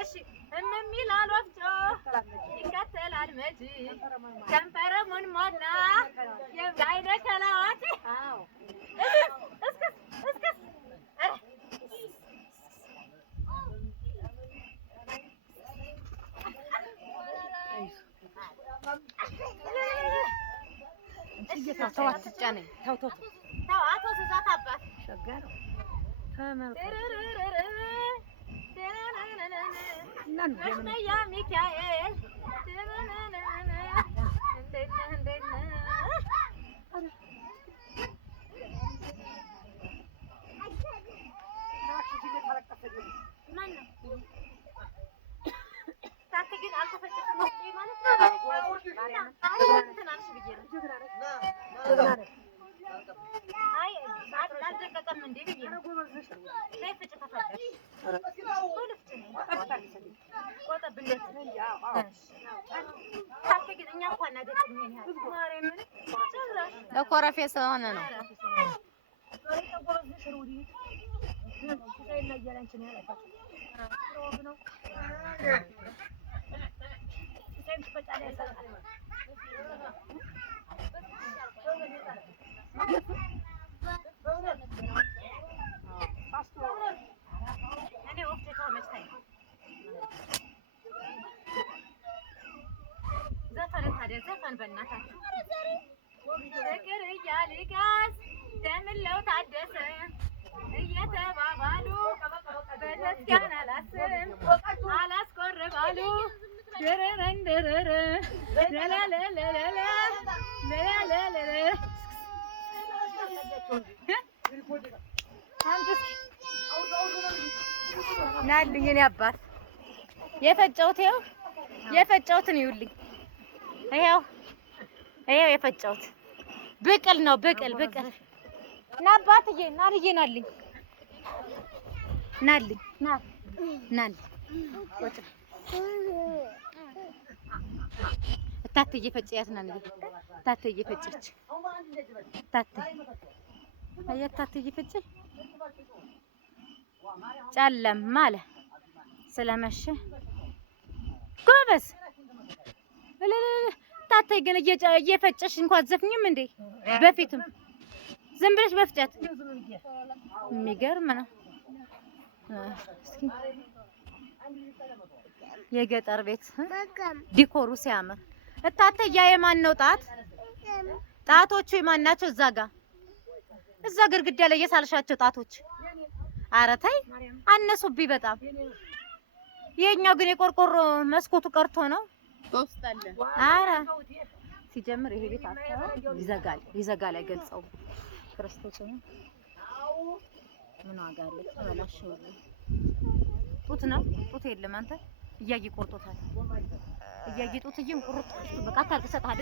እሺ እሚላል ወፍጮ ይከተላል መጂ ከንፈረሙን ሞላ የብላይነ ከላዋት እስክስ ተው አትጫነኝ። ተው አቶ ስዛት አባት ሸጋር ተመልከት መሽመያ ሚካኤል ግን አልተፈጨም ማለት ነው። አይ አልደቀቀም እንዴ ብዬ ነው። ላይ ፍጭ ተፈጨ ቆጠብለት ግን እኛ እንኳን አደረግን ይሄን ያህል ማርያምን ለኮረፌ ስለሆነ ነው። ዘፈን በእናታችሁ ፍቅር እያለ ጋዝ ደምለው ታደሰ እየተባባሉ በተስኪያን አላስቆርባሉ ድርረንድርር ለለለለለ ናልኝ እኔ አባት የፈጨሁትን ይውልኝ። ይሄው የፈጨሁት ብቅል ነው። ብቅል ና አባትዬ ናልኝ እታትዬ ፈጨያት እታትዬ ፈጨች። እታትዬ ፈጨ ጨለም አለ ስለመሸ ጎበዝ ታታይ ግን እየፈጨሽ እንኳን አትዘፍኝም እንዴ? በፊትም ዝም ብለሽ መፍጨት የሚገርም ነው። እስኪ የገጠር ቤት ዲኮሩ ሲያምር እታታይ የማን ነው ጣቶቹ የማን ናቸው? እዛ ግድግዳ ላይ የሳልሻቸው ጣቶች። ኧረ ተይ አነሱብኝ በጣም። የኛው ግን የቆርቆሮ መስኮቱ ቀርቶ ነው። ኧረ ሲጀምር ይሄ ቤት ይዘጋል አይገልጸውም። ክርስቶስ ምን ዋጋ አለው? ተበላሸው ጡት ነው ጡት የለም። አንተ እያየ ቆርጦታል። እያየ ጡትዬን ቁርጥ በቃ ታልተሰጣለ